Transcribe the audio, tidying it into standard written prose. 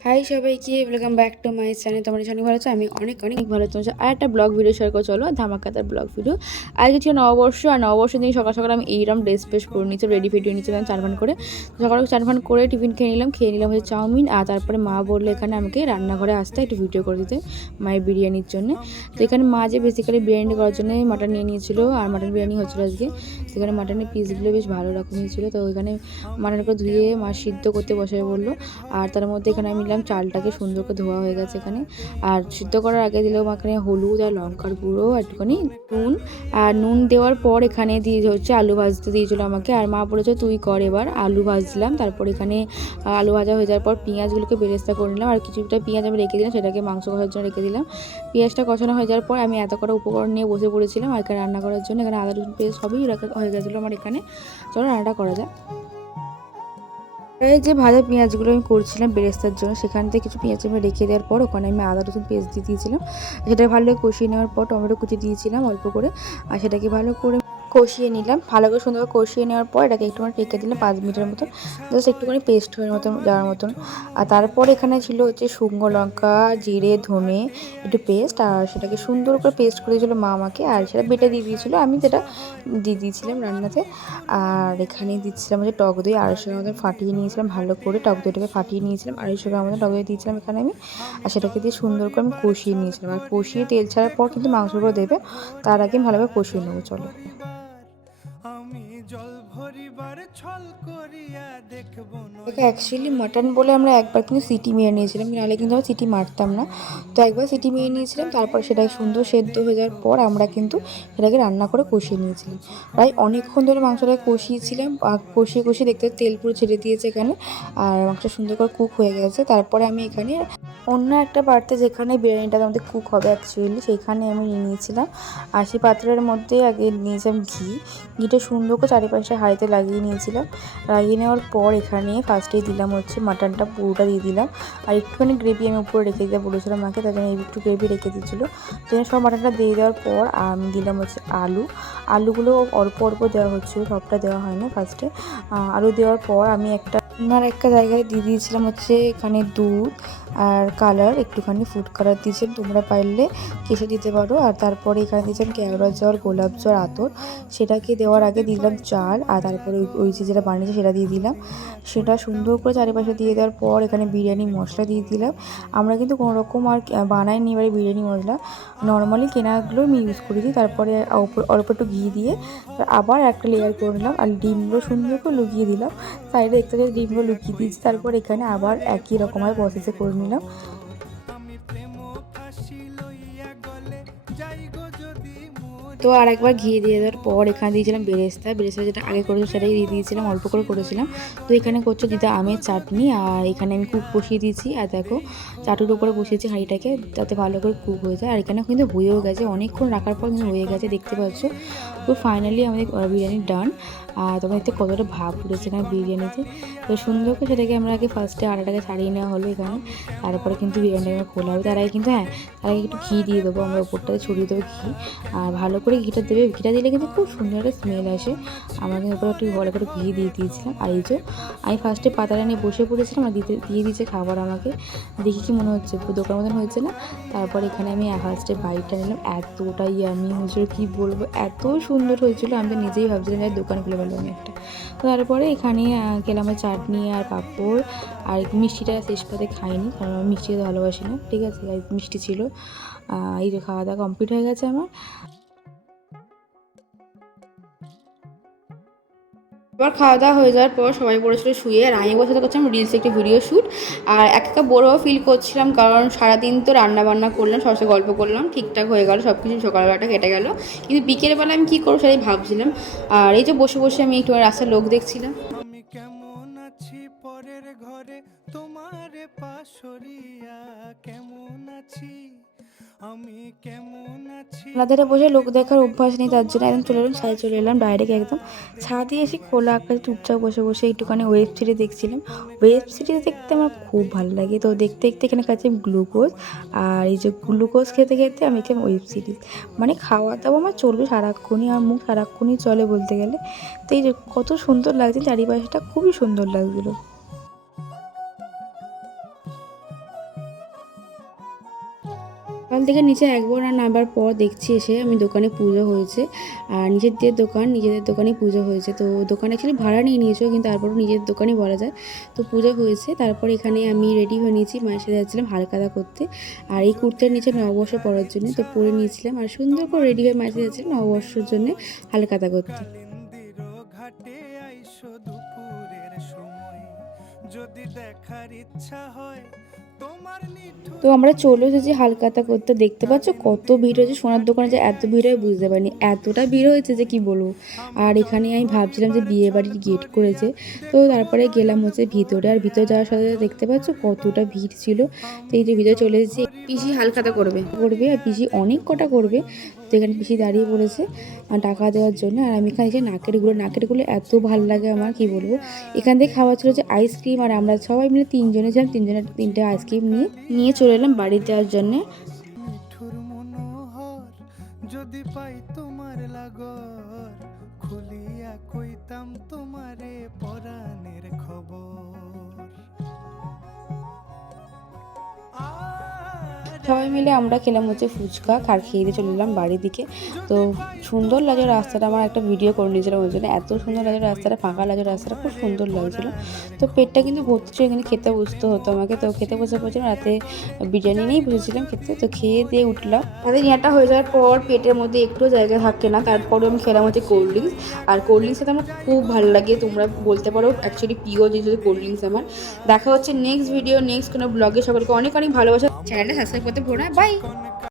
High সবাইকে, welcome back to my channel. তোমার channel ভালো আছো? আমি অনেক অনেক ভালো। তোমার আর একটা ব্লগ ভিডিও শেয়ার করে চলো, ধামাকাতার ব্লগ ভিডিও। আজকে ছিল নববর্ষ, আর নববর্ষের দিন সকাল সকাল আমি এইরকম ড্রেস ফ্রেস করে নিচ্ছি, রেডি ফেডি নিচ্ছিলাম চান ফান করে। সকালে চান ফান করে টিফিন খেয়ে নিলাম হচ্ছে চাউমিন। আর তারপরে মা বললো এখানে আমাকে রান্নাঘরে আসতে একটু ভিডিও করে দিতে মায়ের বিরিয়ানির জন্য। তো এখানে মা যে বেসিক্যালি বিরিয়ানি করার জন্য মাটন নিয়ে নিয়েছিল, আর মাটন বিরিয়ানি হচ্ছিলো আজকে। সেখানে মাটনের পিসগুলো বেশ ভালো রকমই ছিল। তো ওইখানে মাটনটা ধুয়ে মা সিদ্ধ করতে বসে বললো। আর তার মধ্যে এখানে আমি নিলাম চালটাকে সুন্দর করে ধোয়া হয়ে গেছে এখানে। আর সিদ্ধ করার আগে দিলাম এখানে হলুদ আর লঙ্কার গুঁড়ো, একটুখানি নুন। আর নুন দেওয়ার পর এখানে দিয়ে হচ্ছে আলু ভাজতে দিয়েছিলো আমাকে, আর মা বলেছে তুই কর। এবার আলু ভাজলাম, তারপর এখানে আলু ভাজা হয়ে যাওয়ার পর পেঁয়াজগুলোকে বেরেস্তা করে নিলাম, আর কিছুটা পেঁয়াজ আমি রেখে দিলাম, সেটাকে মাংস কষার জন্য রেখে দিলাম। পেঁয়াজটা কষানো হয়ে যাওয়ার পর আমি এত কটা উপকরণ নিয়ে বসে পড়েছিলাম আর এখানে রান্না করার জন্য। এখানে আদা রসুন পেস্ট সবই রাখা হয়ে গেছিলো আমার এখানে। চলো রান্নাটা করা যায়। এই যে ভাজা পেঁয়াজগুলো আমি করছিলাম বেরেস্তার জন্য, সেখান থেকে কিছু পেঁয়াজ আমি রেখে দেওয়ার পর ওখানে আমি আদা রসুন পেস্ট দিয়ে দিয়েছিলাম। সেটা ভালো করে কষিয়ে নেওয়ার পর টমেটো কুচি দিয়েছিলাম অল্প করে, আর সেটাকে ভালো করে কষিয়ে নিলাম। ভালো করে সুন্দর করে কষিয়ে নেওয়ার পর এটাকে একটুখানি রেখে দিলাম 5 মিনিটের মতন, জাস্ট একটুখানি পেস্ট হওয়ার মতন যাওয়ার মতন। আর তারপর এখানে ছিল হচ্ছে শুকনো লঙ্কা, জিরে, ধনে একটু পেস্ট, আর সেটাকে সুন্দর করে পেস্ট করে দিয়েছিলো মা আমাকে, আর সেটা বেটে দিয়ে দিয়েছিলো, আমি সেটা দিয়ে দিয়েছিলাম রান্নাতে। আর এখানে দিচ্ছিলাম হচ্ছে টক দই 250 গ্রাম মতন ফাটিয়ে নিয়েছিলাম, ভালো করে টক দইটাকে ফাটিয়ে নিয়েছিলাম, 250 গ্রাম মতন টক দই দিয়েছিলাম এখানে আমি। আর সেটাকে দিয়ে সুন্দর করে আমি কষিয়ে নিয়েছিলাম, আর কষিয়ে তেল ছাড়ার পর কিন্তু মাংসগুলো দেবে, তার আগে আমি ভালোভাবে কষিয়ে নেবো। চলো। দেখো অ্যাকচুয়ালি মাটন বলে আমরা একবার কিন্তু সিটি মেরে নিয়েছিলাম, নাহলে কিন্তু আমরা সিটি মারতাম না। তো একবার সিটি মেরে নিয়েছিলাম, তারপর সেটাই সুন্দর সেদ্ধ হয়ে যাওয়ার পর আমরা কিন্তু সেটাকে রান্না করে কষিয়ে নিয়েছিলাম। প্রায় অনেকক্ষণ ধরে মাংসটাকে কষিয়েছিলাম, কষিয়ে কষিয়ে দেখতে তেল পুরো ছেড়ে দিয়েছে এখানে, আর মাংসটা সুন্দর করে কুক হয়ে গেছে। তারপরে আমি এখানে অন্য একটা পাত্রে, যেখানে বিরিয়ানিটা আমাদের কুক হবে অ্যাকচুয়ালি, সেইখানে আমি নিয়ে নিয়েছিলাম। আর সেই পাত্রের মধ্যে আগে নিয়েছিলাম ঘিটা সুন্দর করে চারিপাশে হাঁড়িতে লাগিয়ে নিয়েছিলাম। লাগিয়ে নেওয়ার পর এখানে ফার্স্টেই দিলাম হচ্ছে মাটনটা পুরোটা দিয়ে দিলাম, আর একটুখানি গ্রেভি আমি উপরে রেখে দিতে বলেছিলাম মাকে, তার জন্য একটু গ্রেভি রেখে দিচ্ছিলো। তো সব মাটনটা দিয়ে দেওয়ার পর আমি দিলাম হচ্ছে আলুগুলো অল্প অল্প দেওয়া হচ্ছিলো, সবটা দেওয়া হয়নি ফার্স্টে। আলু দেওয়ার পর আমি একটা জায়গায় দিয়ে দিয়েছিলাম হচ্ছে এখানে দুধ আর কালার, একটুখানি ফুড কালার দিয়েছিলাম, তোমরা পারলে কেসে দিতে পারো। আর তারপরে এখানে দিয়েছিলাম কেওড়া জল, গোলাপ জল, আতর। সেটাকে দেওয়ার আগে দিলাম চাল, আর তারপরে ওই যে যেটা বানিয়েছে সেটা দিয়ে দিলাম। সেটা সুন্দর করে চারিপাশে দিয়ে দেওয়ার পর এখানে বিরিয়ানি মশলা দিয়ে দিলাম। আমরা কিন্তু কোনো রকম আর বানাইনি এবারে বিরিয়ানি মশলা, নর্মালি কেনাগুলো আমি ইউজ করেছি। তারপরে অল্প একটু ঘি দিয়ে আবার একটা লেয়ার করে নিলাম, আর ডিমগুলো সুন্দর করে লুকিয়ে দিলাম সাইডে, একটা ডিমগুলো লুকিয়ে দিয়েছি। তারপর এখানে আবার একই রকমভাবে প্রসেসে করে নিলাম। তো আর একবার ঘি দিয়ে দেওয়ার পর এখানে দিয়েছিলাম বেরেস্তা যেটা আগে করেছিলাম সেটাই দিয়ে দিয়েছিলাম, অল্প করে করেছিলাম। তো এখানে করছো দিদা আমের চাটনি, আর এখানে আমি কুক বসিয়ে দিয়েছি। আর দেখো চাটুর উপরে বসিয়েছি হাঁড়িটাকে, যাতে ভালো করে কুক হয়ে যায়। আর এখানে কিন্তু হয়েও গেছে, অনেকক্ষণ রাখার পর কিন্তু হয়ে গেছে, দেখতে পাচ্ছ। তো ফাইনালি আমাদের বিরিয়ানি ডান। আর তোমরা দেখতে কতটা ভাব উঠেছে এখানে বিরিয়ানিতে। তো সুন্দর করে সেটাকে আমরা আগে ফার্স্টে আটাটাকে ছাড়িয়ে নেওয়া হলো এখানে, তারপরে কিন্তু বিরিয়ানিটা খোলা হবে। তার আগে কিন্তু তার আগে একটু ঘি দিয়ে দেবো, আমরা ওপরটাতে ছড়িয়ে দেবো ঘি। আর ভালো করে ঘিটা দেবে, ঘিটা দিলে কিন্তু খুব সুন্দর একটা স্মেল আসে। আমরা কিন্তু ওপরে একটু ভালো করে ঘি দিয়ে দিয়েছিলাম। আর এই যে আমি ফার্স্টে পাতাটা নিয়ে বসে পড়েছিলাম, আর দিয়ে দিয়েছে খাবার আমাকে। দেখি কি মনে হচ্ছে পুরো দোকান মতন হয়েছে না? তারপর এখানে আমি ফার্স্টে বাইটটা নিলাম, এতটাই আমি হয়েছিল কী বলবো, এত সুন্দর হয়েছিল, আমি তো নিজেই ভাবছিলাম যে দোকান খুলে পেলাম আমি একটা। তো তারপরে এখানে খেলাম চাটনি আর পাঁপড়, আর মিষ্টিটা শেষ পাতে খাইনি, কারণ আমি মিষ্টি খেতে ভালোবাসি না, ঠিক আছে। মিষ্টি ছিল। এই যে খাওয়া দাওয়া কমপ্লিট হয়ে গেছে আমার। এবার খাওয়া দাওয়া হয়ে যাওয়ার পর সবাই পড়েছিল শুয়ে, আর আমি বসে করছিলাম রিলসে একটি ভিডিও শ্যুট। আর একটা বড়ো ফিল করছিলাম, কারণ সারাদিন তো রান্না বান্না করলাম, সবার সাথে গল্প করলাম, ঠিকঠাক হয়ে গেল সব কিছু, সকালবেলাটা কেটে গেল। কিন্তু বিকেলবেলা আমি কী করবো সেটাই ভাবছিলাম। আর এই যে বসে বসে আমি একটু রাস্তার লোক দেখছিলাম। আমি কেমন আছি পরের ঘরে, তোমার পাশরিয়া কেমন আছি, আমি কেমন আছি। রাধারে বসে লোক দেখার অভ্যাস নেই, তার জন্য একদম চলে এলাম ডাইরেক্ট একদম ছাদে এসে খোলা আকাশে চুপচাপ বসে বসে একটুখানি ওয়েব সিরিজ দেখছিলাম। ওয়েব সিরিজ দেখতে আমার খুব ভালো লাগে। তো দেখতে দেখতে এখানে খাচ্ছি গ্লুকোজ, আর এই যে গ্লুকোজ খেতে খেতে আমি দেখলাম ওয়েব সিরিজ। মানে খাওয়া দাওয়া আমার চলবে সারাক্ষণই, আর মুখ সারাক্ষণই চলে বলতে গেলে। তো এই যে কত সুন্দর লাগছে চারিপাশটা, খুবই সুন্দর লাগছিলো। সকাল থেকে নিচে একবার না নামার পর দেখছি এসে আমি দোকানে পুজো হয়েছে, আর নিজেদের দোকানে পুজো হয়েছে। তো দোকান অ্যাকচুয়ালি ভাড়া নিয়ে নিয়েছিল, কিন্তু তারপরও নিজের দোকানই বলা যায়। তো পুজো হয়েছে, তারপর এখানে আমি রেডি হয়ে নিয়েছি, মায়ের সাথে যাচ্ছিলাম হালখাতা করতে। আর এই কুর্তার নিচে নববর্ষ পরার জন্য তো পরে নিয়েছিলাম, আর সুন্দর করে রেডি হয়ে মায়ের সাথে যাচ্ছিলাম নববর্ষের জন্য হালখাতা করতে। যদি দেখার ইচ্ছা হয় তোমার। তো আমরা চলে এসেছি হালখাতা করতে। দেখতে পাচ্ছ কত ভিড় হয়েছে, সোনার দোকানে যে এত ভিড় হয় বুঝতে পারিনি, এতটা ভিড় হয়েছে যে কি বলবো। আর এখানে আমি ভাবছিলাম যে বিয়ে বাড়ির গেট করেছে, তো তারপরে গেলাম হচ্ছে ভিতরে। আর ভিতরে যাওয়ার সাথে সাথে দেখতে পাচ্ছ কতটা ভিড় ছিল। তো এই যে ভিতরে চলে এসেছি, পিসি হালখাতা করবে আর পিসি অনেক কটা করবে। তো এখানে পিসি দাঁড়িয়ে পড়েছে টাকা দেওয়ার জন্য। আর আমি এখানে যে নাকের গুলো এত ভালো লাগে আমার, কি বলবো। এখান থেকে খাওয়া ছিল যে আইসক্রিম, আর আমরা সবাই মিলে তিনজনে ছিলাম, তিনটে আইসক্রিম নিয়ে চলে এলাম বাড়ি যাওয়ার জন্যে। যদি পাই তোমার লাগর খুলিয়া কইতাম তোমারে পরাণের খবর। সবাই মিলে আমরা খেলাম হচ্ছে ফুচকা, আর খেয়ে দিয়ে চলে এলাম বাড়ির দিকে। তো সুন্দর লাগে রাস্তাটা, আমার একটা ভিডিও করে নিয়েছিলাম ওই জন্য। এত সুন্দর লাগে রাস্তাটা, ফাঁকা লাগে রাস্তাটা, খুব সুন্দর লাগছিলো। তো পেটটা কিন্তু ভর্তি ছিল, কিন্তু খেতে বসতে হতো আমাকে। তো খেতে বসে পড়ছিলাম, রাতে বিরিয়ানি নিয়েই বসেছিলাম খেতে। তো খেয়ে দিয়ে উঠলাম। তাদের ইয়াটা হয়ে যাওয়ার পর পেটের মধ্যে একটু জায়গা থাকে না, তারপরে আমি খেলাম হচ্ছে কোল্ড ড্রিঙ্কস। আর কোল্ড ড্রিঙ্কস খেতে আমার খুব ভালো লাগে, তোমরা বলতে পারো অ্যাকচুয়ালি প্রিয় জিনিস হচ্ছে কোল্ড ড্রিঙ্কস আমার। দেখা হচ্ছে নেক্সট ভিডিও, নেক্সট কোনো ব্লগে। সকলকে অনেক অনেক ভালোবাসা, চ্যানেলটা সাবস্ক্রাইব করতে ভুলো না। বাই।